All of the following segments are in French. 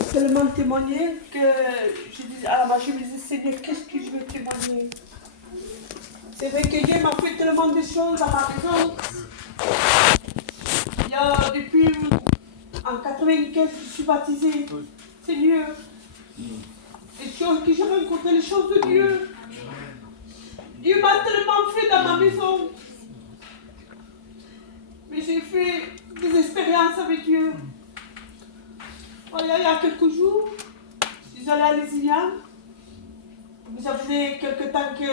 J'ai tellement témoigné que je disais, à la base, je me disais, Seigneur, qu'est-ce que je vais témoigner? C'est vrai que Dieu m'a fait tellement de choses à ma maison. Il y a depuis en 95, je suis baptisée. Seigneur, les choses que j'ai rencontrées, les choses de Dieu. Dieu m'a tellement fait dans ma maison. Mais j'ai fait des expériences avec Dieu. Voilà, il y a quelques jours, je suis allée à Lézignan. Ça faisait quelques temps que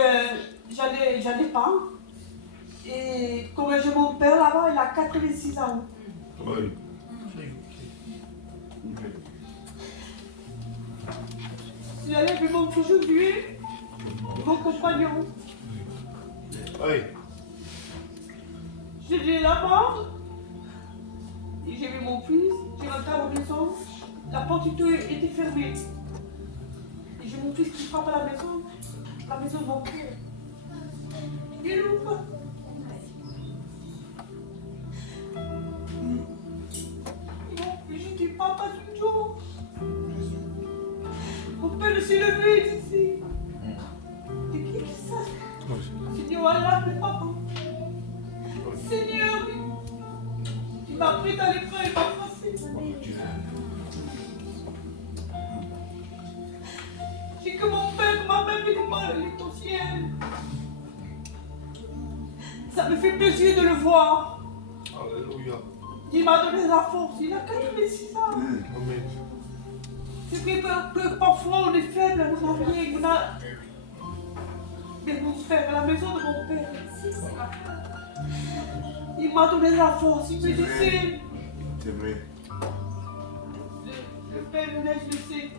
j'allais pas. Et comme j'ai mon père là-bas, il a 86 ans. Oui. Je suis allée avec mon fils Josué, mon compagnon. Oui. J'étais là-bas, et j'ai vu mon fils, j'ai rentré à la maison, la porte était fermée. Et j'ai mon fils qui frappe à la maison de mon père. Il ouvre. Et je dis, papa, du tout. Mon père s'est levé ici. Et qui est ça? J'ai dit, voilà, le papa. Seigneur, il m'a pris dans les bras, il m'a embrassé. J'ai que mon père, ma mère, il est au ciel. Ça me fait plaisir de le voir. Alléluia. Il m'a donné la force, il a 86 ans. Amen. C'est vrai que parfois on est faible, on n'a rien, on a... Mais mon frère, à la maison de mon père, il m'a donné la force, il me disait... C'est vrai. Le père Moulin, je le sais.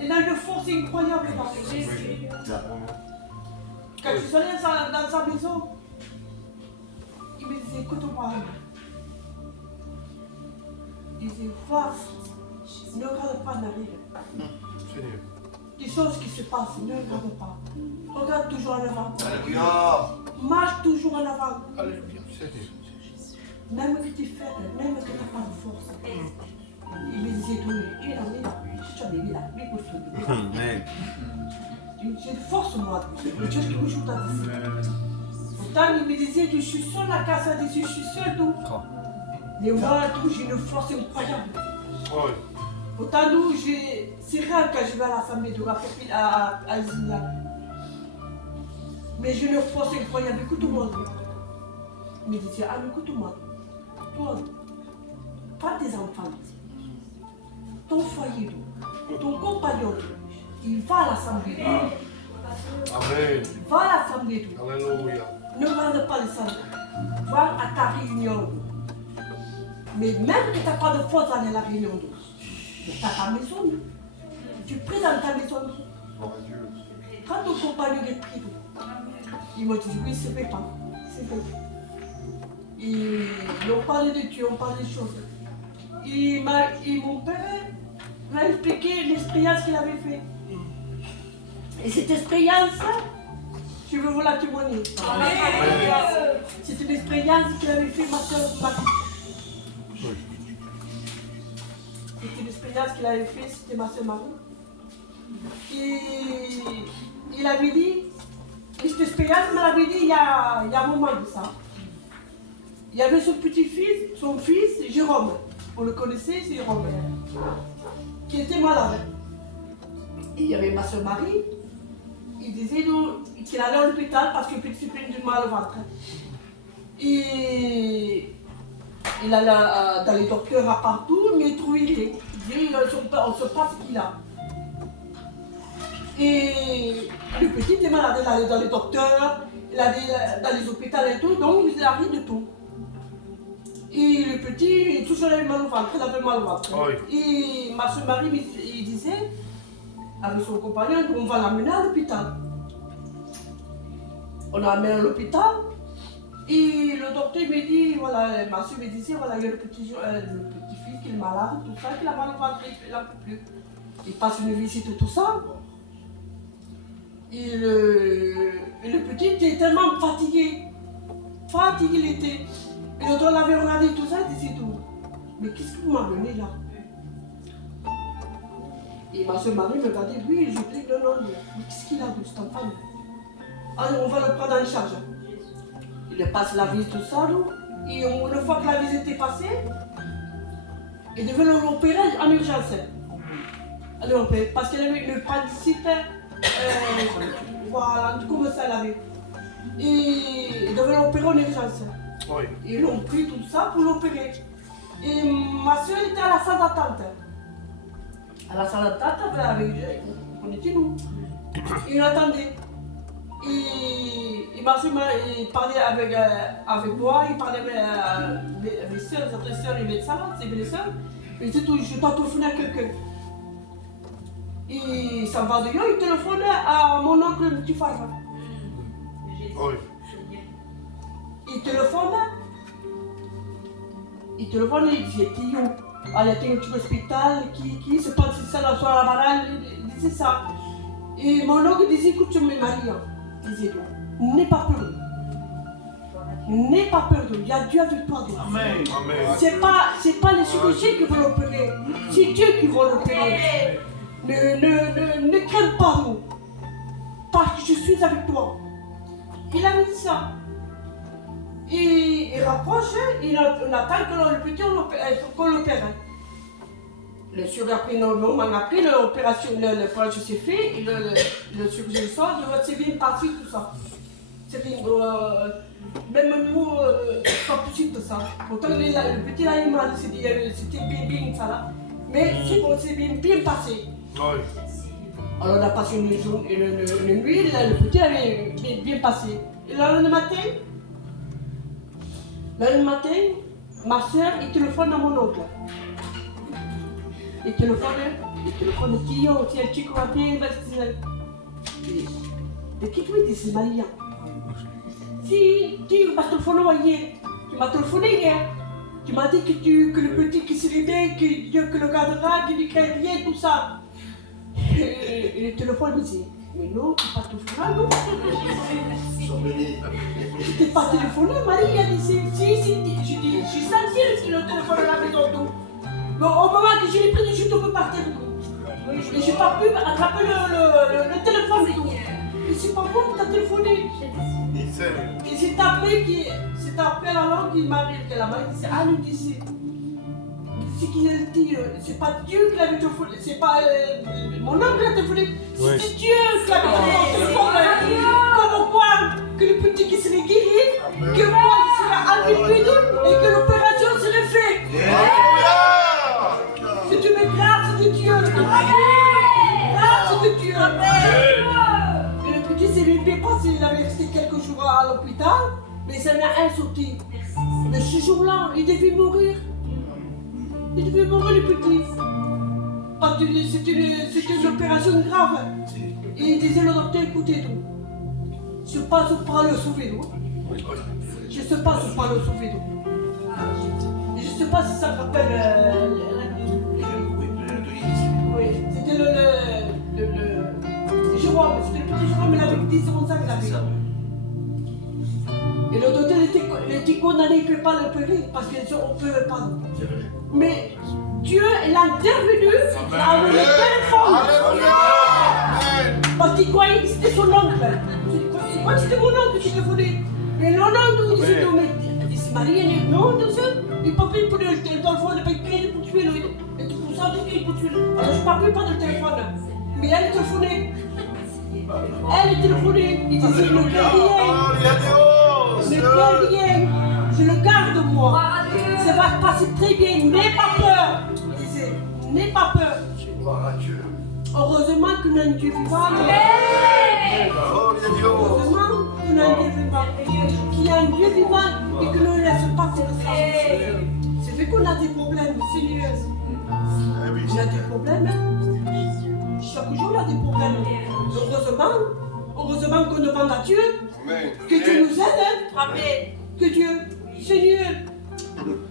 Il a une force incroyable dans ses yeux. Quand je suis allée dans sa maison, il me disait, écoute-moi. Il disait, va, ne regarde pas en arrière. Seigneur. Des choses qui se passent, ne regarde pas. Regarde toujours en avant. Alléluia. Marche toujours en avant. Alléluia. Seigneur. Même que tu es faible, même que tu n'as pas de force. Il me disait, tu es là, Amen. j'ai de force, moi. Le Dieu qui me joue dans pourtant, il me disait, je suis seul à casa, je suis seul, tout. Mais moi, tout, j'ai une force incroyable. Oui. Pourtant, nous, c'est rare quand je vais à l'assemblée de la copine à Zina. Mais j'ai une force incroyable. Écoute-moi. Il me disait, ah, écoute-moi. Toi, pas tes enfants, ton foyer, ton compagnon, il va à l'assemblée. Amen. Va à l'assemblée. Alléluia. Ne regarde pas les salles. Va à ta réunion. Mais même que tu n'as pas de force d'aller à la réunion, tu as ta maison. Tu pries dans ta maison. Quand ton compagnon est pris, il m'a dit, oui, c'est vrai pas. C'est vrai. Ils ont parlé de Dieu, on parlait des choses. Mon père m'a expliqué l'expérience qu'il avait fait. Et cette expérience, je veux vous la témoigner. C'est une expérience qu'il avait fait ma soeur Marie. C'était une expérience qu'il avait fait, c'était ma soeur Marie. Et il avait dit, et cette expérience me l'avait dit il y a un moment de ça. Il y avait son petit-fils, son fils, Jérôme. Vous le connaissez, c'est Jérôme, qui était malade. Et il y avait ma soeur Marie. Il disait qu'il allait à l'hôpital parce que le petit plein du mal au ventre. Et il allait dans les docteurs à partout, mais il trouvait rien. Il disait, on ne sait pas ce qu'il a. Et le petit était malade, il allait dans les docteurs, il allait dans les hôpitaux et tout, donc il n'a rien de tout. Et le petit, il toujours avait mal au ventre, il avait mal au ventre. Oui. Et ma soeur Marie, il disait, avec son compagnon, on va l'amener à l'hôpital. On l'a amené à l'hôpital. Et le docteur me dit, voilà, ma soeur me disait, voilà, il y a le petit-fils qui est malade, tout ça, qui a mal au ventre, il n'en peut plus. Il passe une visite, tout ça. Et le petit était tellement fatigué. Fatigué il était. Et le docteur l'avait regardé tout ça, il disait tout. Mais qu'est-ce que vous m'amenez là? Et ma soeur Marie me regardait, oui, je dis non, non, mais qu'est-ce qu'il a de cet enfant? Alors on va le prendre en charge. Il passe la visite, tout ça, nous. Et une fois que la visite était passée, il devait l'opérer en urgence. Alors, parce qu'il avait le principe, voilà, comme ça, elle avait. Et il devait l'opérer en urgence. Oui. Ils l'ont pris tout ça pour l'opérer. Et ma soeur était à la salle d'attente. À la salle d'attente, on était nous. Il attendait. Et ma soeur il parlait avec moi, il parlait avec mes soeurs, les autres soeurs, les médecins, ses soeurs. Il disait tout, je dois téléphoner à quelqu'un. Et ça va de là, il téléphone à mon oncle, le petit frère. Oui. Il téléphone, il disait Tio, elle était au petit hôpital, qui se passe ça la soirée à la barrage, il disait ça. Et mon oncle disait, écoute, mes maris, disait n'aie pas peur. N'aie pas peur d'eux, il y a Dieu avec toi. Amen. C'est pas les chirurgiens qui vont l'opérer, c'est Dieu qui va l'opérer. Ne crains pas nous, parce que je suis avec toi. Il a dit ça. Il rapproche, on attend que le petit qu'on l'opère. Le chirurgien après, l'opération s'est faite, le chirurgien sort, c'est bien parti tout ça. C'est bien, même nous, pas possible ça. Pourtant le petit là, il m'a dit c'était bien ça là. Mais c'est bon, c'est bien passé. Oui. Alors on a passé une nuit, le petit avait bien passé. Et là, le matin, ma soeur, il téléphone à mon oncle. Il téléphone, Tio, c'est un chico à pied, de qui tu es, c'est Maria. Si, tu m'as téléphoné hier. Tu m'as téléphoné hier. Tu m'as dit que le petit qui se réveille, que Dieu que le gardera, qu'il ne craint rien, tout ça. Et le téléphone me dit, mais non, tu n'as pas téléphoné, non. Tu n'es pas téléphoné, Marie a dit, si, je dis, je suis senti le téléphone à la maison, tout. Bon, au moment que je l'ai pris, je peux partir, tout. Et je n'ai pas pu attraper le téléphone, tout. Mais c'est pas moi qui t'as téléphoné. Et c'est après la langue qu'il m'a dit, la main dit, ah, nous dit, c'est qui le dit, c'est pas Dieu qui l'avait téléphoné, c'est pas mon oncle qui l'a téléphoné, c'est Dieu qui l'avait téléphoné. Comme quoi, que le petit qui serait guéri, que moi je serais enlevé et que l'opération serait faite. C'est une grâce de Dieu. Grâce de Dieu. Et le petit s'est bien passé, il avait resté quelques jours à l'hôpital, mais ça n'a rien sorti. Mais ce jour-là, il devait mourir. Il devait mourir le petit. Parce que c'était une opération grave. Et il disait le docteur, écoutez tout. Je passe par le sauver d'eau. Je ne sais pas si par le sauver d'eau. Je ne sais pas si ça me rappelle oui, c'était le Jérôme, c'était le petit Jérôme, il avait 10 11 ans qu'il avait. Et le docteur était condamné, il ne peut pas l'opérer parce qu'on ne peut pas. Mais Dieu, il a intervenu avec le téléphone. Parce qu'il croyait que c'était son oncle. Il croyait que c'était mon oncle qui téléphonait. Mais non, non, il disait, mais c'est Marie, elle est non, il ne peut pas prendre le téléphone, il ne peut pas créer pour tuer. Et tout ça, il peut tuer. Alors je ne parle pas de téléphone. Mais elle téléphonait. Elle téléphonait. Il disait, le cœur vient. Je le garde moi. Ça va se passer très bien. N'aie pas peur. Il disait, n'aie pas peur. Heureusement qu'on a un Dieu vivant. Heureusement qu'on a un Dieu vivant. Qu'il y a un Dieu vivant et que ne laisse pas comme ça. C'est vrai qu'on a des problèmes, Seigneur. On a des problèmes. Chaque jour, on a des problèmes. Heureusement qu'on demande à Dieu que Dieu nous aide. Que Dieu, Seigneur,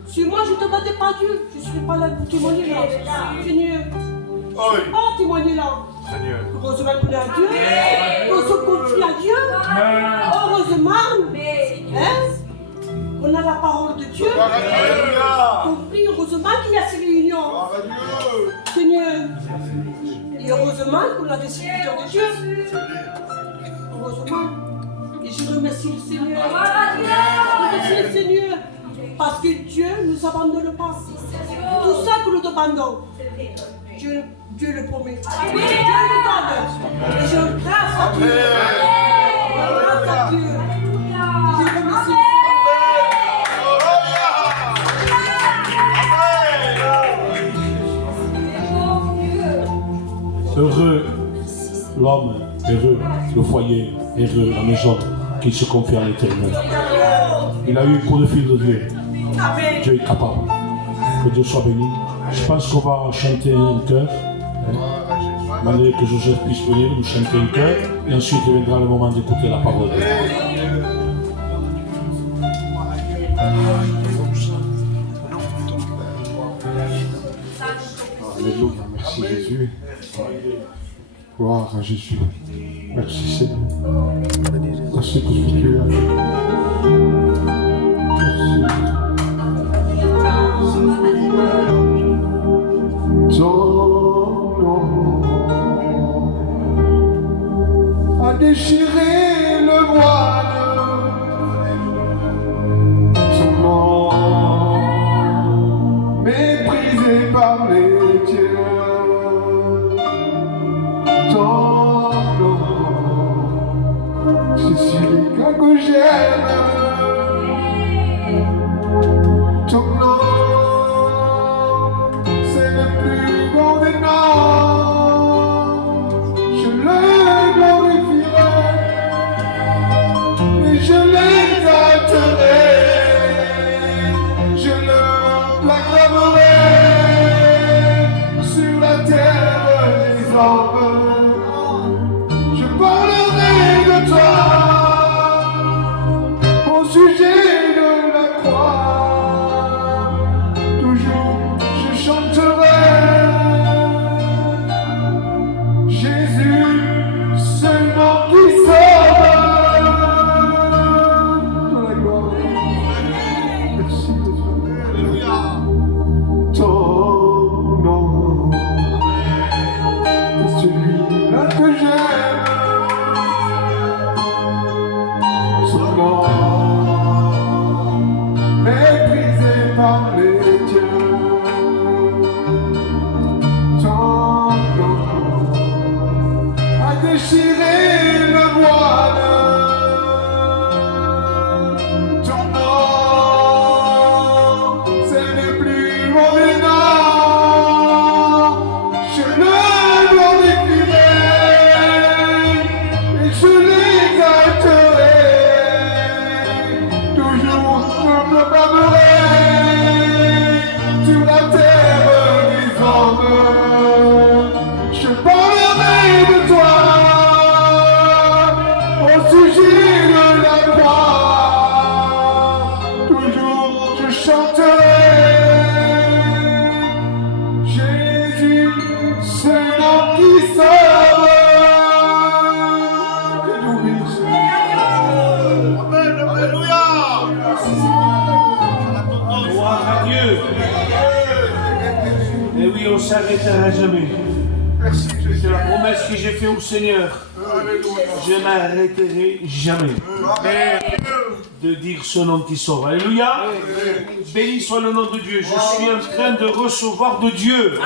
si moi je ne demandais pas Dieu, je ne serais pas là pour témoigner là. Seigneur, je ne serais pas témoigner là. Heureusement qu'on est à Dieu, on se confie à Dieu. Heureusement, on a la parole de Dieu. On prie, heureusement qu'il y a ces réunions. Seigneur, Et heureusement qu'on a des serviteurs de Dieu. Heureusement. Et je remercie le Seigneur. Je remercie le Seigneur. Parce que Dieu ne nous abandonne pas. Tout ça que nous demandons, Dieu le promet. Dieu le donne. Et je grâce à Dieu. Grâce à Dieu. Et je remercie. Heureux l'homme, heureux le foyer, heureux la maison qui se confie à l'Éternel. Il a eu pour le fil de Dieu. Dieu est capable. Que Dieu soit béni. Je pense qu'on va chanter un chœur. Malgré que Joseph puisse venir nous chanter un chœur. Et ensuite viendra le moment d'écouter la parole de Dieu. Alléluia, merci Jésus. Gloire à Jésus. Merci Seigneur. Merci pour ce que tu as fait. Merci. Ton nom a déchiré le voile. Ton nom méprisé par les dieux. Ton nom, c'est celui que j'aime. Ton nom, c'est le plus beau des noms. Je le glorifierai et je l'exalterai. Je le proclamerai sur la terre des hommes. Je parlerai de toi au sujet de la croix. Toujours je chanterai Jésus, seulement qui sauve. Dans la gloire. Merci Jésus. Ton nom, c'est celui-là que j'aime. Son nom, méprisé par les dieux. Ton nom a déchiré le voile. Ton nom, c'est le plus mauvais nom. Je le glorifierai et je l'exalterai. Toujours je proclamerai sur la terre des hommes. Je parlerai de toi au sujet de la croix. Toujours je chanterai Jésus, c'est l'homme qui sauve. Que nous bénisse. Gloire à Dieu. Et oui, on ne s'arrêtera jamais. Merci Jésus. C'est la promesse que j'ai faite au Seigneur. Je ne m'arrêterai jamais de dire ce nom qui sauve. Alléluia. Béni soit le nom de Dieu. Je suis en train de recevoir de Dieu.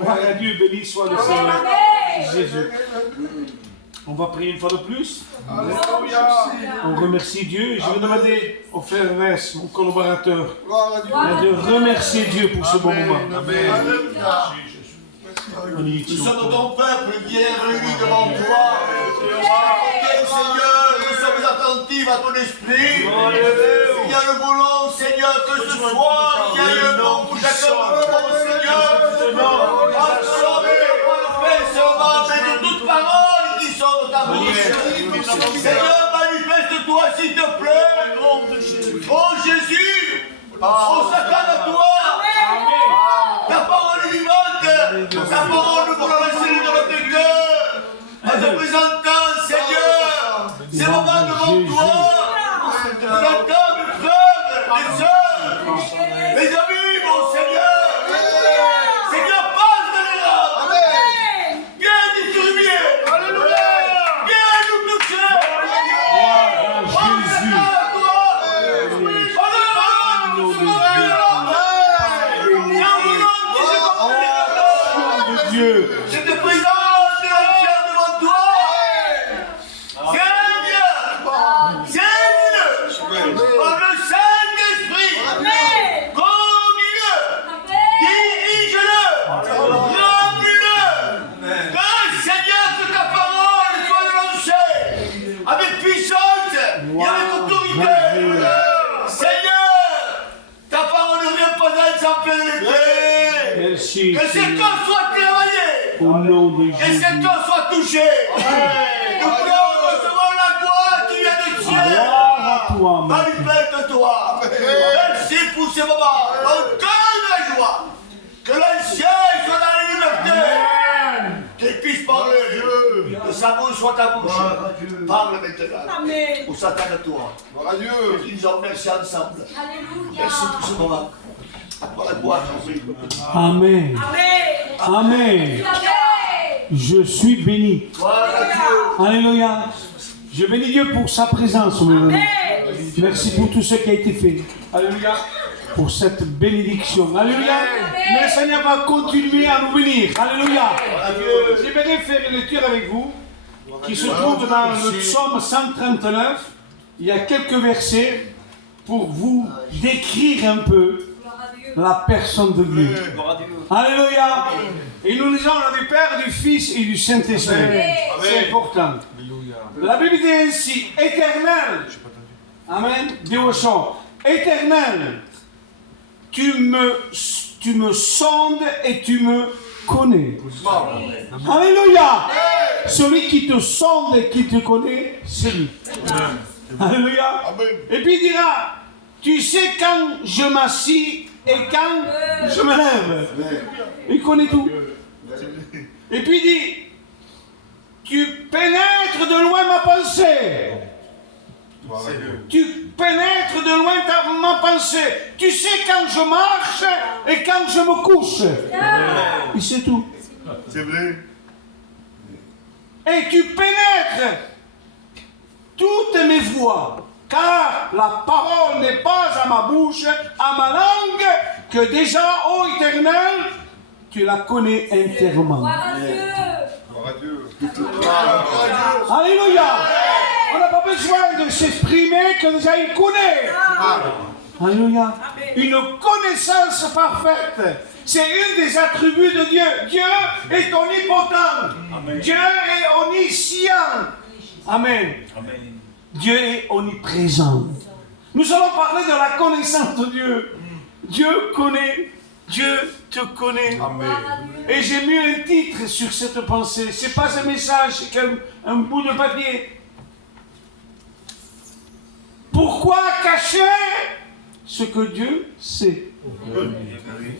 Gloire à Dieu. Béni soit le Seigneur Jésus. On va prier une fois de plus. On remercie Dieu. Je vais demander au frère Ernest, mon collaborateur, de remercier Dieu pour ce bon moment. Nous sommes ton peuple qui est réuni devant toi. Seigneur, nous sommes attentifs à ton esprit. Il y a le volant, Seigneur, que ce soit. Il y a le nom pour chacun de nous, Seigneur. Mais de toutes paroles qui sont de ta bouche. Seigneur, manifeste-toi s'il te plaît. Oh Jésus, on s'accorde à toi. Ta parole est vivante. Ta parole nous voulons laisser dans notre cœur. En te présentant, Seigneur, ces moments devant toi. Nous attendons mes frères, mes sœurs, mes amis, mon Seigneur. Seigneur, passe de les rangs. Dieu. Je te présente l'enfer devant toi. Seigneur, par le Saint-Esprit, conduis-le, dirige-le, remplis-le. Que Seigneur, que ta parole soit lancée avec puissance et avec autorité. Seigneur, ta parole ne vient pas d'être sans plein de Merci. que cet corps soit travaillé. Au nom de Et cet Jésus. corps soit touché. Nous voulons recevoir la gloire qui vient du ciel. Gloire à toi, mon Dieu. Manifeste-toi. Merci pour ce moment. Encore de la joie. Que l'ancien soit dans la liberté. Qu'il puisse parler. Que sa bouche soit ta bouche. Parle maintenant. Amen. On s'attend à toi. Gloire à Dieu. Et qu'ils ont merci ensemble. Merci pour ce moment. À toi la gloire, Jésus. Amen. Amen. Amen. Je suis béni. Gloire à Dieu. Alléluia. Je bénis Dieu pour sa présence au milieu de nous. Merci pour tout ce qui a été fait. Alléluia. Pour cette bénédiction. Alléluia. Mais le Seigneur va continuer à nous bénir. Alléluia. J'aimerais faire une lecture avec vous qui se trouve dans le psaume 139. Il y a quelques versets pour vous décrire un peu la personne de Dieu. Alléluia. Et nous lisons le nom du Père, du Fils et du Saint-Esprit. C'est important. La Bible dit ainsi, éternel. Amen. Dis au chant, éternel, tu me sondes et tu me connais. Alléluia. Celui qui te sonde et qui te connaît, c'est lui. Alléluia. Et puis il dira, tu sais quand je m'assis et quand je me lève. Il connaît tout. Et puis il dit, tu pénètres de loin ma pensée. Tu pénètres de loin ma pensée. Tu sais quand je marche et quand je me couche. Il sait tout. C'est vrai. Et tu pénètres toutes mes voies. Car la parole n'est pas à ma bouche, à ma langue, que déjà, ô Éternel, tu la connais entièrement. Gloire à Dieu. Alléluia. On n'a pas besoin de s'exprimer que déjà il connaît. Alléluia. Une connaissance parfaite. C'est une des attributs de Dieu. Dieu est omnipotent. Dieu est omniscient. Amen. Dieu est omniprésent. Nous allons parler de la connaissance de Dieu. Dieu connaît. Dieu te connaît. Et j'ai mis un titre sur cette pensée. Ce n'est pas un message, c'est un bout de papier. Pourquoi cacher ce que Dieu sait?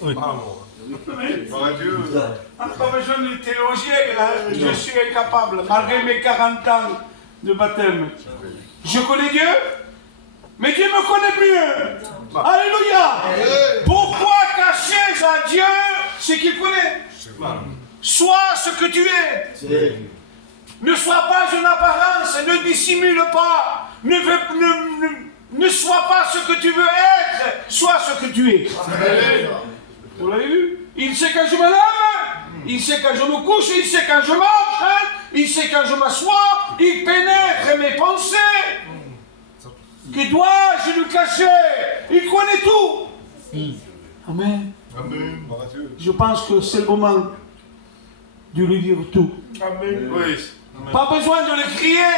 Gloire à Dieu. On n'a pas besoin de théologien, là. Je suis incapable, malgré mes 40 ans de baptême. Je connais Dieu, mais Dieu me connaît mieux. Alléluia. Pourquoi cacher à Dieu ce qu'il connaît? Sois ce que tu es. Ne sois pas une apparence, ne dissimule pas. Ne sois pas ce que tu veux être, sois ce que tu es. Vous l'avez vu? Il sait quand je me lève, il sait quand je me couche, il sait quand je marche, il sait quand je m'assois, il pénètre mes pensées. Que dois-je lui cacher? Il connaît tout. Amen. Amen. Gloire à Dieu. Je pense que c'est le moment de lui dire tout. Amen. Oui. Pas besoin de le crier,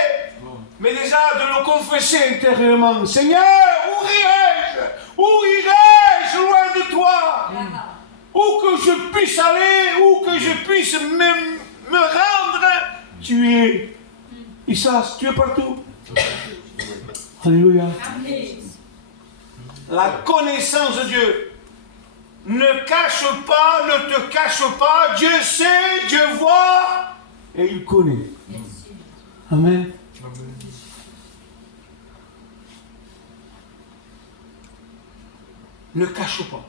mais déjà de le confesser intérieurement. Seigneur, où irai-je? Où irai-je loin de toi? Où que je puisse aller, où que je puisse me rendre, tu es. Issas, tu es partout. Alléluia. La connaissance de Dieu. Ne cache pas, ne te cache pas. Dieu sait, Dieu voit et il connaît. Amen. Ne cache pas.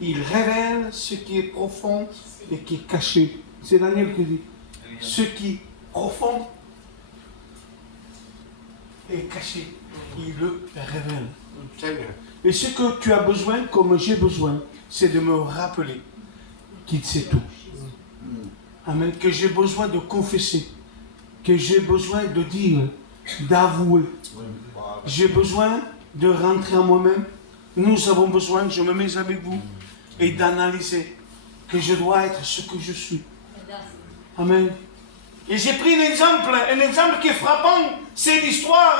Il révèle ce qui est profond et qui est caché. C'est Daniel qui dit. Ce qui est profond est caché. Il le révèle. Et ce que tu as besoin, comme j'ai besoin, c'est de me rappeler qu'il sait tout. Amen. Que j'ai besoin de confesser. Que j'ai besoin de dire, d'avouer. J'ai besoin de rentrer en moi-même. Nous avons besoin, je me mets avec vous, et d'analyser que je dois être ce que je suis. Amen. Et j'ai pris un exemple qui est frappant, c'est l'histoire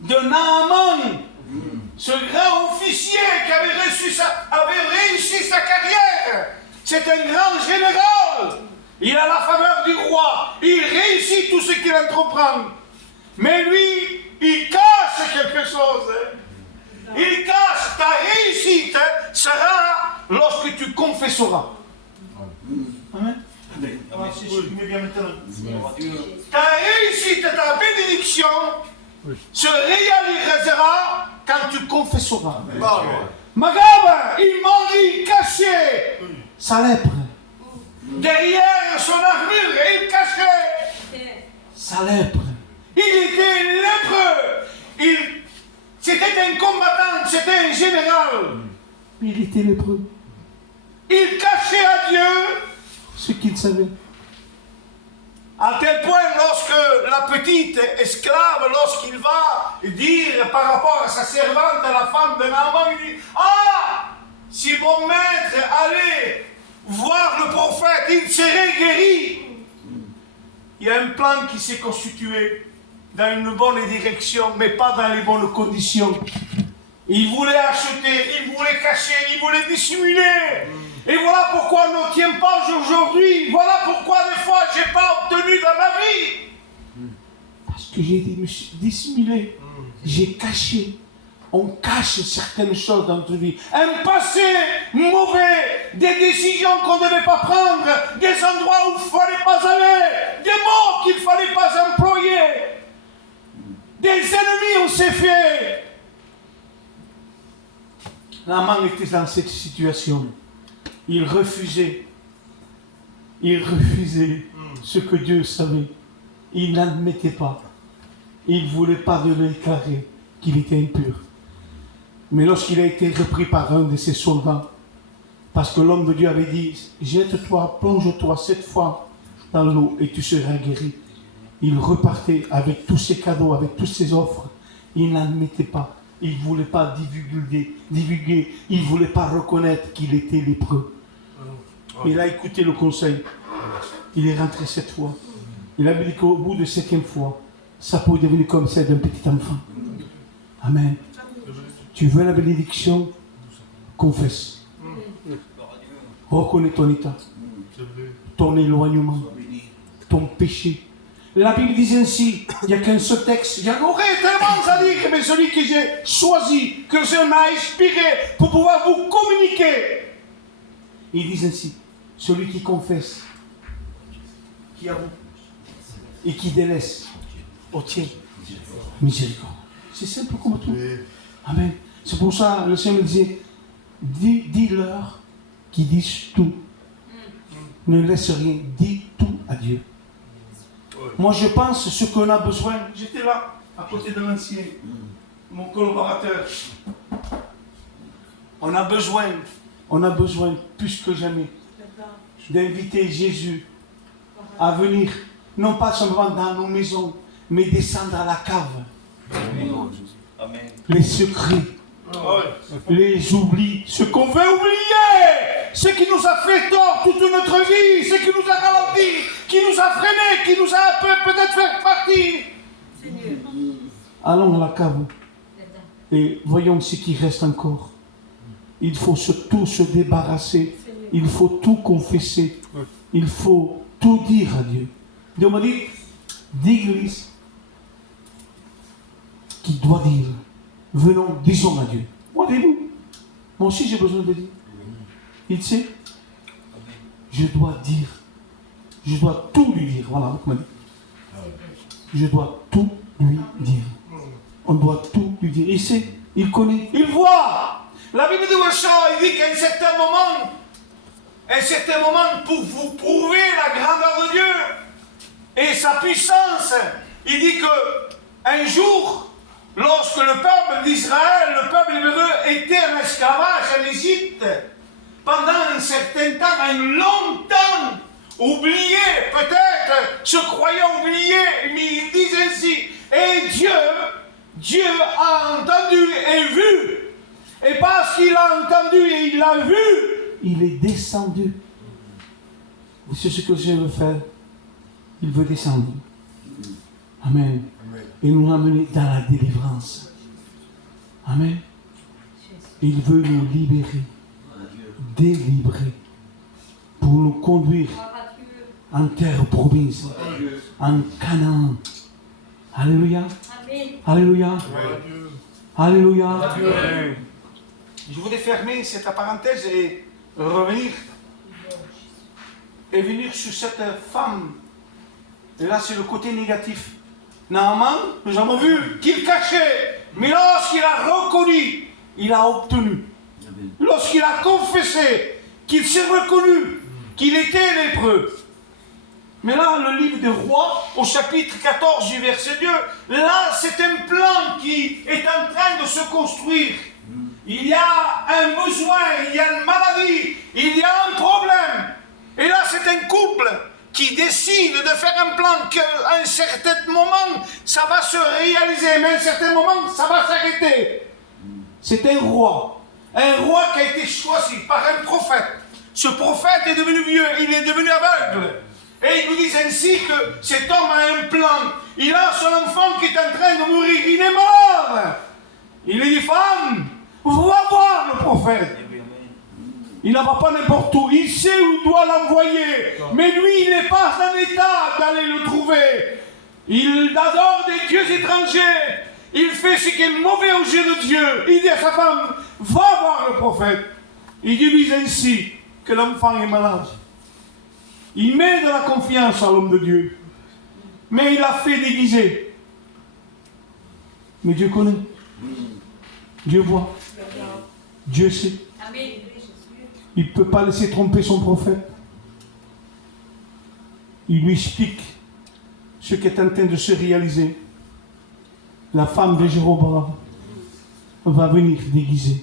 de Naaman, ce grand officier qui avait réussi sa carrière. C'est un grand général. Il a la faveur du roi. Il réussit tout ce qu'il entreprend. Mais lui, il cache quelque chose. Il cache. Ta réussite sera lorsque tu confesseras. Amen. Ta réussite, ta bénédiction se réalisera quand tu confesseras. Magabe, il m'a caché sa lèpre. Derrière son armure, il cachait sa lèpre. Il était lépreux. C'était un combattant, c'était un général. Mais il était lépreux. Il cachait à Dieu ce qu'il savait. À tel point, lorsque la petite esclave, lorsqu'il va dire par rapport à sa servante, à la femme de Naaman, il dit « Ah, si mon maître allait voir le prophète, il serait guéri. » Il y a un plan qui s'est constitué dans une bonne direction, mais pas dans les bonnes conditions. Il voulait acheter, il voulait cacher, il voulait dissimuler. Et voilà pourquoi on ne tient pas aujourd'hui. Voilà pourquoi des fois je n'ai pas obtenu dans ma vie. Parce que j'ai dissimulé, j'ai caché. On cache certaines choses dans notre vie. Un passé mauvais, des décisions qu'on ne devait pas prendre, des endroits où il ne fallait pas aller, des mots qu'il ne fallait pas employer, des ennemis on s'est fait. Naaman était dans cette situation. Il refusait ce que Dieu savait. Il n'admettait pas. Il ne voulait pas de déclarer qu'il était impur. Mais lorsqu'il a été repris par un de ses soldats, parce que l'homme de Dieu avait dit, jette-toi, plonge-toi 7 fois dans l'eau et tu seras guéri. Il repartait avec tous ses cadeaux, avec toutes ses offres. Il n'admettait pas. Il ne voulait pas divulguer. Il ne voulait pas reconnaître qu'il était lépreux. Il a écouté le conseil. Il est rentré 7 fois. Il a dit qu'au bout de 7e fois, sa peau est devenue comme celle d'un petit enfant. Amen. Tu veux la bénédiction? Confesse. Reconnais ton état, ton éloignement, ton péché. La Bible dit ainsi, il n'y a qu'un seul texte. Il y aurait tellement à dire, mais celui que j'ai choisi, que Dieu m'a inspiré pour pouvoir vous communiquer. Il dit ainsi, celui qui confesse, qui avoue et qui délaisse, obtient miséricorde. C'est simple comme tout. Amen. C'est pour ça le Seigneur me disait, dis-leur qui disent tout. Ne laisse rien, dis tout à Dieu. Moi je pense ce qu'on a besoin. J'étais là, à côté de l'ancien, mon collaborateur. On a besoin plus que jamais d'inviter Jésus à venir, non pas seulement dans nos maisons, mais descendre à la cave. Amen. Les secrets, les oublis, ce qu'on veut oublier, ce qui nous a fait tort toute notre vie, ce qui nous a ralenti, qui nous a freiné, qui nous a peut-être fait partir. Allons à la cave et voyons ce qui reste encore. Il faut tout se débarrasser, il faut tout confesser, il faut tout dire à Dieu. Dieu m'a dit, d'église qui doit dire, venons, disons à Dieu. Moi, dis-vous, moi aussi j'ai besoin de dire. Il sait, je dois dire, je dois tout lui dire. Voilà, vous m'avez dit. Je dois tout lui dire. On doit tout lui dire. Il sait, il connaît, il voit. La Bible de Wachon, il dit qu'à un certain moment, pour vous prouver la grandeur de Dieu et sa puissance, il dit qu'un jour, lorsque le peuple d'Israël, le peuple hébreu, était en esclavage en Égypte, pendant un certain temps, un long temps, oublié, peut-être, se croyant oublié, mais ils disent ainsi, et Dieu a entendu et vu, et parce qu'il a entendu et il a vu, il est descendu. C'est ce que Dieu veut faire. Il veut descendre. Amen. Et nous amener dans la délivrance. Amen. Il veut nous libérer, délivrer, pour nous conduire en terre promise, en Canaan. Alléluia. Alléluia. Alléluia. Je voudrais fermer cette parenthèse et revenir et venir sur cette femme. Et là, c'est le côté négatif. Naaman, nous avons vu qu'il cachait, mais lorsqu'il a reconnu, il a obtenu. Lorsqu'il a confessé qu'il s'est reconnu qu'il était lépreux. Mais là, le livre des Rois, au chapitre 14 du verset 2, là, c'est un plan qui est en train de se construire. Il y a un besoin, il y a une maladie, il y a un problème. Et là, c'est un couple qui décide de faire un plan qu'à un certain moment, ça va se réaliser, mais à un certain moment, ça va s'arrêter. C'est un roi qui a été choisi par un prophète. Ce prophète est devenu vieux, il est devenu aveugle. Et ils nous disent ainsi que cet homme a un plan. Il a son enfant qui est en train de mourir, il est mort. Il lui dit, femme, va voir le prophète. Il n'en va pas n'importe où, il sait où il doit l'envoyer. Mais lui, il n'est pas en état d'aller le trouver. Il adore des dieux étrangers. Il fait ce qui est mauvais aux yeux de Dieu. Il dit à sa femme, va voir le prophète. Il dit ainsi que l'enfant est malade. Il met de la confiance à l'homme de Dieu. Mais il a fait déguiser. Mais Dieu connaît. Dieu voit. Dieu sait. Il ne peut pas laisser tromper son prophète. Il lui explique ce qui est en train de se réaliser. La femme de Jéroboam va venir déguisée.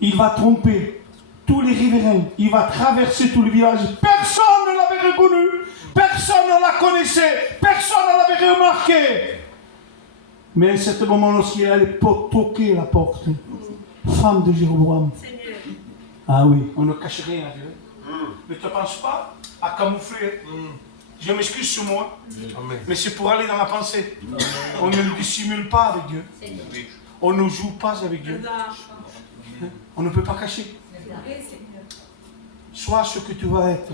Il va tromper tous les riverains. Il va traverser tout le village. Personne ne l'avait reconnu. Personne ne la connaissait. Personne ne l'avait remarqué. Mais à un certain moment, lorsqu'il allait toquer la porte, femme de Jéroboam. Ah oui, on ne cache rien à Dieu. Ne te pense pas à camoufler. Je m'excuse sur moi, mais c'est pour aller dans ma pensée. On ne dissimule pas avec Dieu. On ne joue pas avec Dieu. On ne peut pas cacher. Sois ce que tu vas être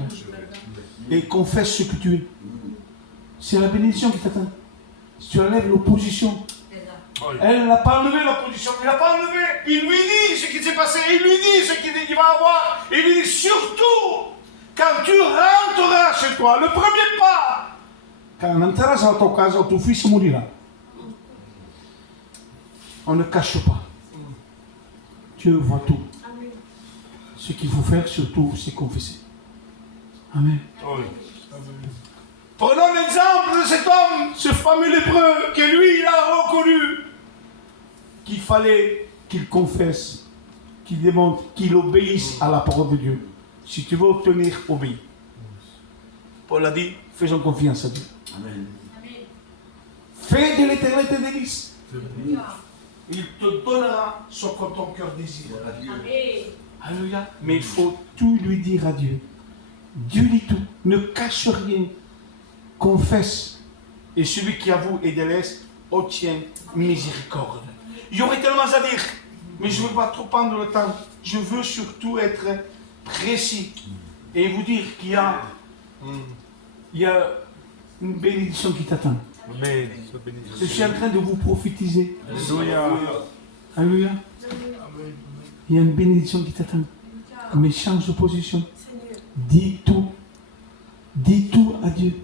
et confesse ce que tu es. C'est la bénédiction qui t'attend. Si tu enlèves l'opposition, elle n'a pas enlevé l'opposition, il n'a pas enlevé. Il lui dit ce qui s'est passé, il lui dit ce qu'il va avoir. Il lui dit surtout quand tu rentreras chez toi, le premier pas, quand entreras dans ton casa, ton fils mourira. On ne cache pas. Dieu voit tout. Ce qu'il faut faire surtout, c'est confesser. Amen. Prenons l'exemple de cet homme, ce fameux lépreux, que lui, il a reconnu qu'il fallait qu'il confesse, qu'il démontre, qu'il obéisse à la parole de Dieu. Si tu veux obtenir, obéis. Paul a dit, faisons confiance à Dieu. Amen. Fais de l'Éternel tes délices. Il te donnera ce que ton cœur désire. Alléluia. Mais il faut tout lui dire à Dieu. Dieu dit tout. Ne cache rien. Confesse. Et celui qui avoue et délaisse obtient miséricorde. Il y aurait tellement à dire. Mais je ne veux pas trop prendre le temps. Je veux surtout être précis. Et vous dire qu'il y a une bénédiction qui t'attend. Amen. Je suis en train de vous prophétiser. Alléluia. Alléluia. Il y a une bénédiction qui t'attend. Mais change de position. Dis tout. Dis tout à Dieu.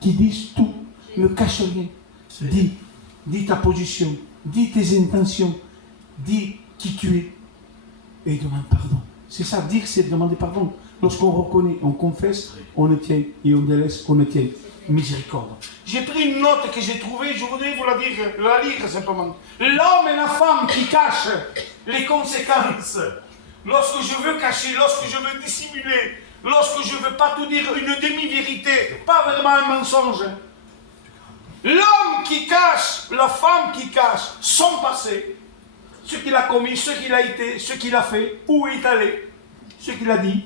Qui disent tout. Ne cache rien. Dis. Dis ta position. Dis tes intentions. Dis qui tu es. Et demande pardon. C'est ça, dire, c'est demander pardon. Lorsqu'on reconnaît, on confesse, on le tient. Et on délaisse, on le tient. Miséricorde. J'ai pris une note que j'ai trouvée, je voudrais vous la lire simplement. L'homme et la femme qui cachent les conséquences lorsque je veux cacher, lorsque je veux dissimuler, lorsque je ne veux pas tout dire une demi-vérité, pas vraiment un mensonge. L'homme qui cache, la femme qui cache son passé, ce qu'il a commis, ce qu'il a été, ce qu'il a fait, où il est allé, ce qu'il a dit.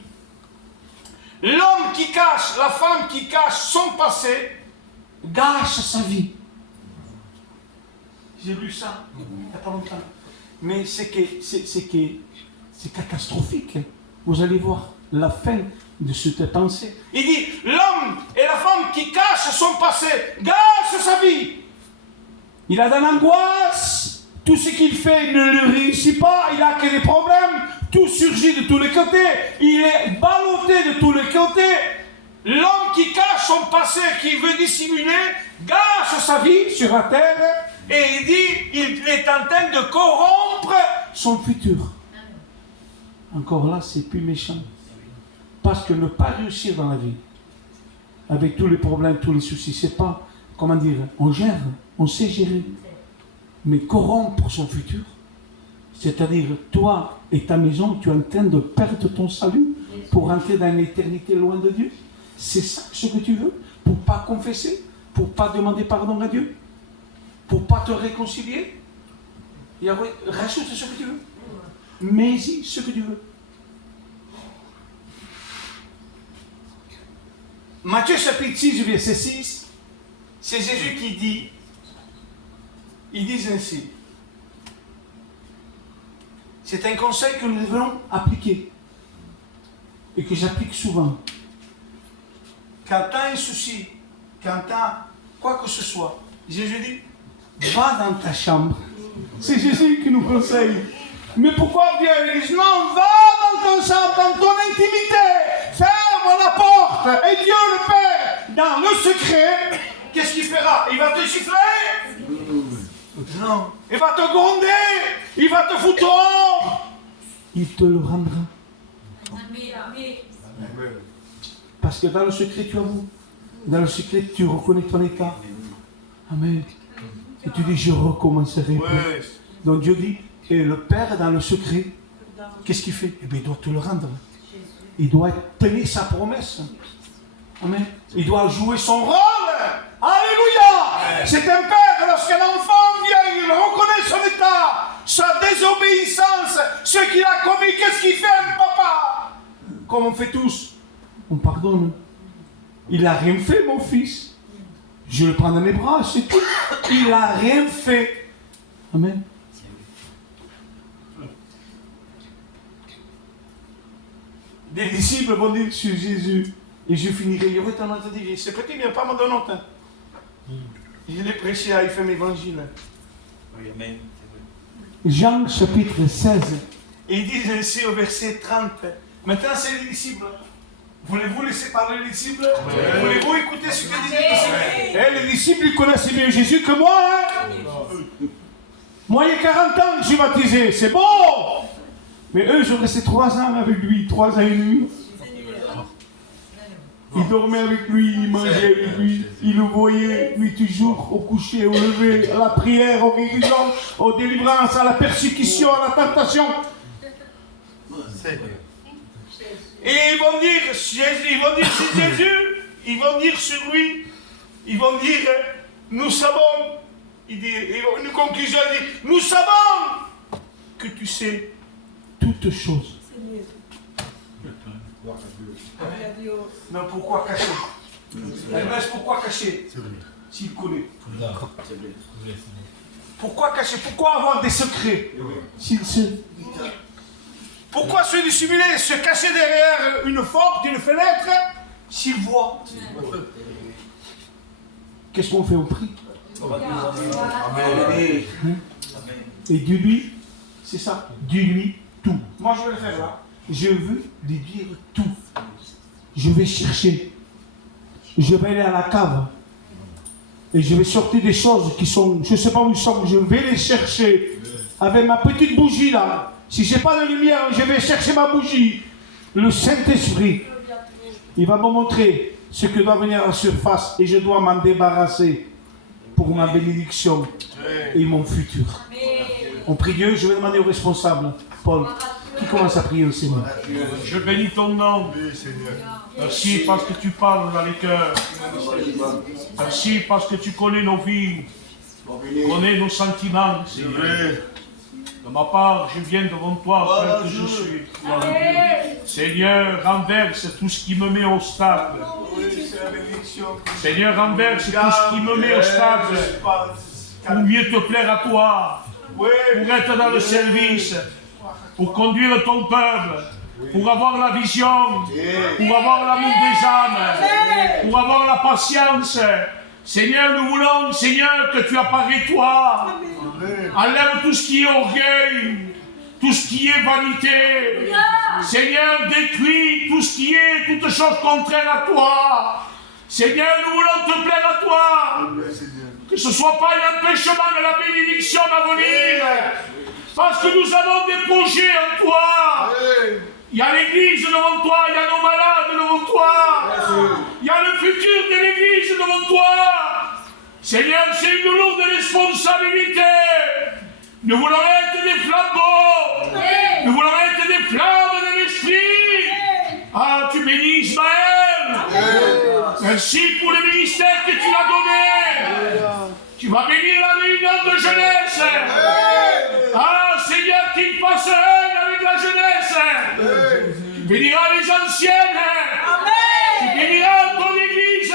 L'homme qui cache, la femme qui cache son passé, gâche sa vie. J'ai lu ça il n'y a pas longtemps. Mais c'est catastrophique. Vous allez voir la fin de cette pensée. Il dit, l'homme et la femme qui cachent son passé gâchent sa vie. Il a de l'angoisse. Tout ce qu'il fait ne lui réussit pas. Il a que des problèmes. Tout surgit de tous les côtés. Il est ballotté de tous les côtés. L'homme qui cache son passé, qui veut dissimuler, gâche sa vie sur la terre. Et il dit, il est en train de corrompre son futur. Encore là, c'est plus méchant. Parce que ne pas réussir dans la vie, avec tous les problèmes, tous les soucis, c'est pas, comment dire, on gère, on sait gérer. Mais corrompre son futur, c'est-à-dire, toi et ta maison, tu es en train de perdre ton salut pour entrer dans une éternité loin de Dieu. C'est ça ce que tu veux? Pour pas confesser? Pour pas demander pardon à Dieu? Pour pas te réconcilier? Yahweh, rajoute ce que tu veux. Mets-y ce que tu veux. Matthieu chapitre 6, verset 6, c'est Jésus qui dit, ils disent ainsi. C'est un conseil que nous devons appliquer et que j'applique souvent. Quand tu as un souci, quand tu as quoi que ce soit, Jésus dit, va dans ta chambre. C'est Jésus qui nous conseille. Mais pourquoi vient l'Église? Non, va dans ton chambre, dans ton intimité. Ferme la porte. Et Dieu le Père, dans le secret, qu'est-ce qu'il fera? Il va te siffler? Non. Il va te gronder. Il va te foutre dehors. Il te le rendra. Amen. Parce que dans le secret, tu avoues. Dans le secret, tu reconnais ton état. Amen. Et tu dis, je recommencerai. Ouais. Donc Dieu dit, et le Père dans le secret, qu'est-ce qu'il fait? Eh bien, il doit te le rendre. Il doit tenir sa promesse. Amen. Il doit jouer son rôle. Alléluia. C'est un père, lorsqu'un enfant vient, il reconnaît son état, sa désobéissance, ce qu'il a commis. Qu'est-ce qu'il fait, un papa? Comme on fait tous, on pardonne. Il n'a rien fait, mon fils. Je le prends dans mes bras, c'est tout. Il n'a rien fait. Amen. Des disciples vont dire sur Jésus, et je finirai, il y aurait tendance à dire, c'est petit, il n'y a pas mal de notes. Hein. Je l'ai prêché à FM Évangile. Jean chapitre 16, et ils disent ainsi au verset 30. Maintenant c'est les disciples. Voulez-vous laisser parler les disciples? Voulez-vous écouter ce que disent les disciples? Les disciples, ils connaissent mieux Jésus que moi. Hein? Moi, il y a 40 ans que je suis baptisé, c'est bon. Mais eux, je restais 3 ans avec lui, 3 ans et demi. Ils dormaient avec lui, ils mangeaient avec lui, ils le voyaient, lui toujours, au coucher, au lever, à la prière, aux guérisons, aux délivrances, à la persécution, à la tentation. Et ils vont dire sur Jésus, ils vont dire sur lui, ils vont dire, nous savons, une conclusion, il dit, nous savons que tu sais toutes choses. Mais pourquoi cacher? Pourquoi cacher? S'il connaît. Pourquoi cacher? Pourquoi avoir des secrets? S'il sait. Pourquoi se dissimuler, se cacher derrière une porte, une fenêtre, s'il voit? Qu'est-ce qu'on fait au prix? Amen. Et dis-lui, c'est ça, dis-lui tout. Moi je vais le faire là. Je veux lui dire tout. Je vais chercher. Je vais aller à la cave. Et je vais sortir des choses qui sont, je ne sais pas où ils sont, je vais les chercher. Avec ma petite bougie là. Si je n'ai pas de lumière, je vais chercher ma bougie. Le Saint-Esprit, il va me montrer ce que doit venir à la surface et je dois m'en débarrasser pour ma bénédiction et mon futur. On prie Dieu, je vais demander au responsable, Paul, Qui commence à prier au Seigneur? Je bénis ton nom. Merci parce que tu parles dans les cœurs. Merci parce que tu connais nos vies. Tu connais nos sentiments, Seigneur. De ma part, je viens devant toi, tel que je suis. Seigneur, renverse tout ce qui me met au stade. Seigneur, renverse tout ce qui me met au stade. Pour mieux te plaire à toi. Pour être dans le service. Pour conduire ton peuple. Pour avoir la vision. Pour avoir l'amour des âmes. Pour avoir la patience. Seigneur, nous voulons, Seigneur, que tu apparais toi. Enlève tout ce qui est orgueil, tout ce qui est vanité. Seigneur, détruis tout ce qui est, toutes choses contraires à toi. Seigneur, nous voulons te plaire à toi. Que ce ne soit pas un empêchement de la bénédiction à venir. Parce que nous avons des projets en toi. Il y a l'église devant toi, il y a nos malades devant toi. Il y a le futur de l'église devant toi. Seigneur, c'est une lourde responsabilité. Nous voulons être des flambeaux. Nous voulons être des flammes de l'esprit. Ah, tu bénis Ismaël. Merci pour le ministère que tu as donné. Tu vas bénir la réunion de jeunesse. Ah, Seigneur, qu'il fasse un avec la jeunesse. Tu béniras les anciennes. Tu béniras ton église.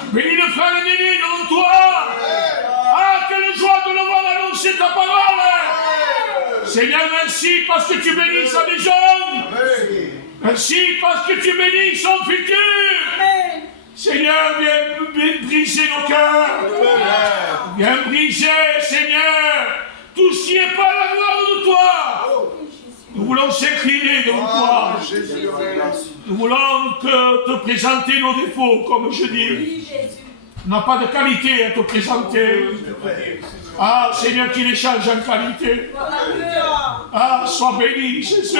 Tu bénis le frère aîné devant toi. Ah, quelle joie de le voir annoncer ta parole. Seigneur, merci parce que tu bénis sa maison. Merci parce que tu bénis son futur. Seigneur, viens briser nos cœurs. Viens briser, Seigneur, tout ce qui n'est pas la gloire de toi. Nous voulons s'incliner devant toi. Nous voulons te présenter nos défauts, comme je dis. On n'a pas de qualité à te présenter. Ah, Seigneur, qui les change en qualité. Ah, sois béni, Jésus.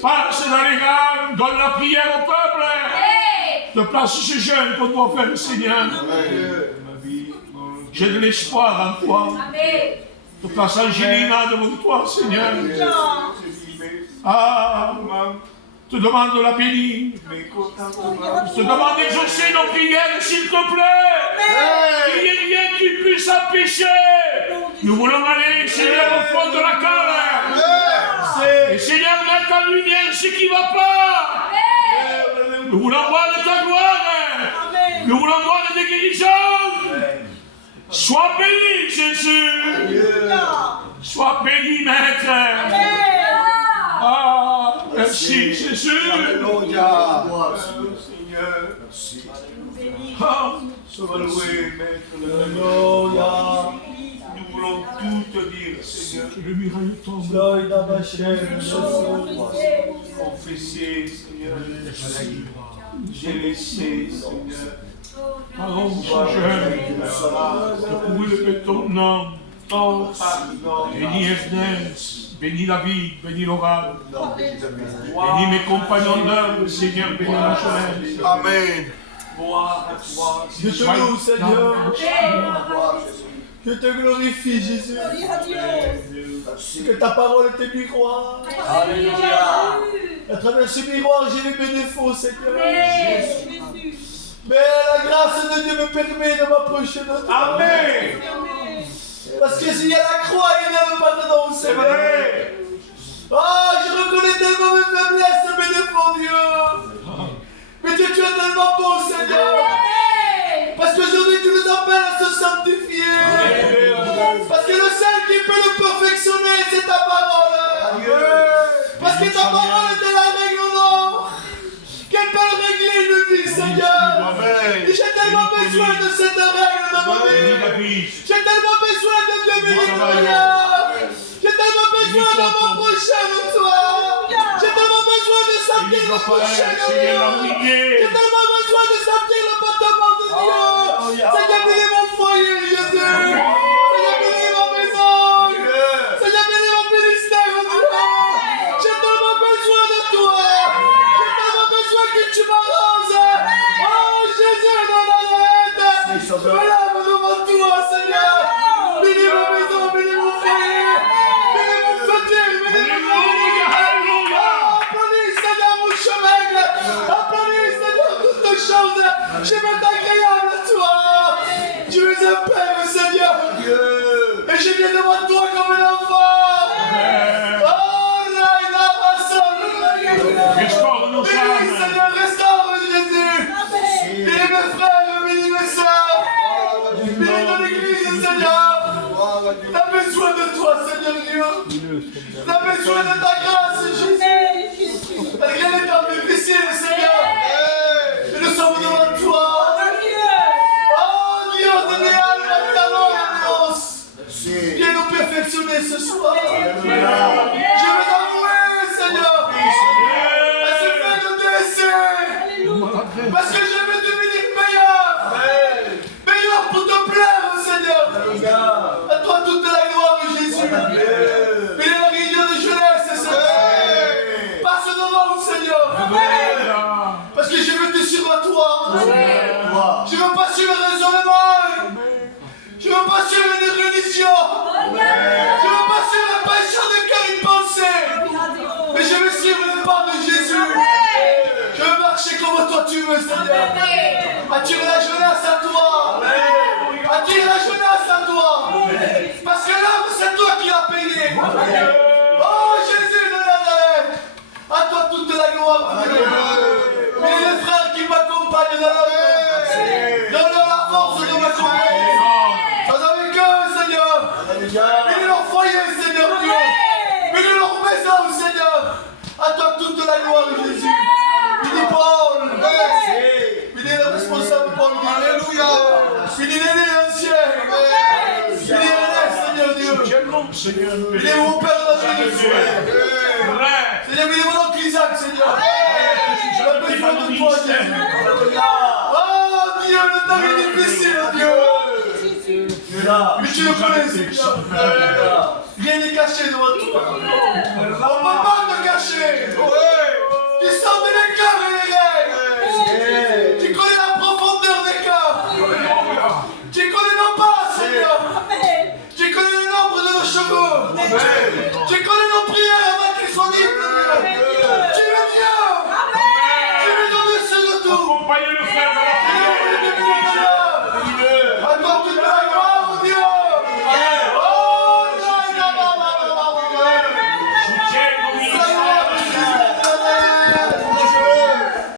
Passe dans les rangs, donne la prière au peuple. Te place ce jeûne qu'on doit faire, Seigneur. J'ai de l'espoir en toi. Te place Angélina devant toi, Seigneur. Ah, te demande la bénie. Je te demande d'exaucer nos prières, s'il te plaît. Qu'il n'y ait rien qui puisse empêcher. Nous voulons aller, Seigneur, au fond de la cale. Et Seigneur, mettre en lumière ce qui ne va pas. Nous voulons voir de ta gloire. Nous voulons voir des guérisons. Sois béni, Jésus. Sois béni, Maître. Ah, merci, Jésus. Alléluia. Ah, Nous voulons tout te dire, Seigneur. que le miracle tombe. Confesser, Seigneur. J'ai laissé, Seigneur. Pardon, ce jeune. Que vous lever ton nom. Ton pardon. Bénis Ernest. Bénis David. Bénis Laura. Bénis mes compagnons d'œuvre, Seigneur. Bénis la jeunesse. Amen. Gloire à toi. Je te loue, Seigneur. Je te glorifie, Jésus. Que ta parole est un miroir. Alléluia. À travers ce miroir, j'ai vu mes défauts, Seigneur. Mais la grâce de Dieu me permet de m'approcher de toi. Amen. Parce que s'il y a la croix, il y a le pardon, C'est Seigneur. vrai. Ah, je reconnais tellement mes faiblesses, mes défauts, Dieu. Mais Dieu, tu es tellement bon, Seigneur. Parce qu'aujourd'hui, tu nous appelles à se sanctifier. Parce que le seul qui peut le perfectionner, c'est ta parole. Parce que ta parole est la règle d'or. Qu'elle peut régler une vie, Seigneur. Et j'ai tellement besoin de cette règle dans ma vie. J'ai tellement besoin de devenir meilleur. J'ai tellement besoin de m'approcher de toi. J'ai tellement besoin de sentir le prochain de Dieu. J'ai tellement besoin de sentir le battement de Dieu. Seigneur, bénis mon foyer, Jésus. Seigneur, bénis ma maison. Seigneur, bénis mon ministère, Dieu. J'ai tellement besoin de toi. J'ai tellement besoin que tu m'arranges. Oh, Jésus, dans la lettre. Je me lève devant toi, Seigneur. Bénis ma maison, bénis mon foyer. Bénis mon futur, bénis mon Parce que je veux devenir meilleur. Meilleur pour te plaire, Seigneur. À toi toute la gloire, Jésus. Bénis la réunion de jeunesse, Seigneur. Passe devant nous, Seigneur. Parce que je veux te suivre à toi. Je ne veux pas suivre un raisonnement. Je ne veux pas suivre une religion. Je ne veux pas suivre un pécheur de cœur, une pensée. Mais je veux suivre le pas de Jésus. Je veux marcher comme toi tu veux, Seigneur. Attire la jeunesse à toi. Attire la jeunesse à toi. Parce que l'homme, c'est toi qui l'as payé. Oh Jésus de Nazareth. À toi toute la gloire. Mais les frères qui m'accompagnent dans l'homme, donne-leur la force de m'accompagner. Sois avec eux, Seigneur. Bénis leur foyer, Seigneur Dieu. Bénis leur maison, Seigneur. À toi toute la gloire, Jésus. Bénis Paul. Bénis le responsable Paul. Alléluia. Bénis l'aîné ancien. Bénis l'aîné, Seigneur Dieu. Bénis mon Père dans la vie. Seigneur, bénis mon oncle Isaac, Seigneur. J'ai besoin de toi, Jésus. Oh Dieu, le temps est difficile, Dieu. Mais tu le connais, Seigneur. Rien n'est caché devant toi. On ne peut pas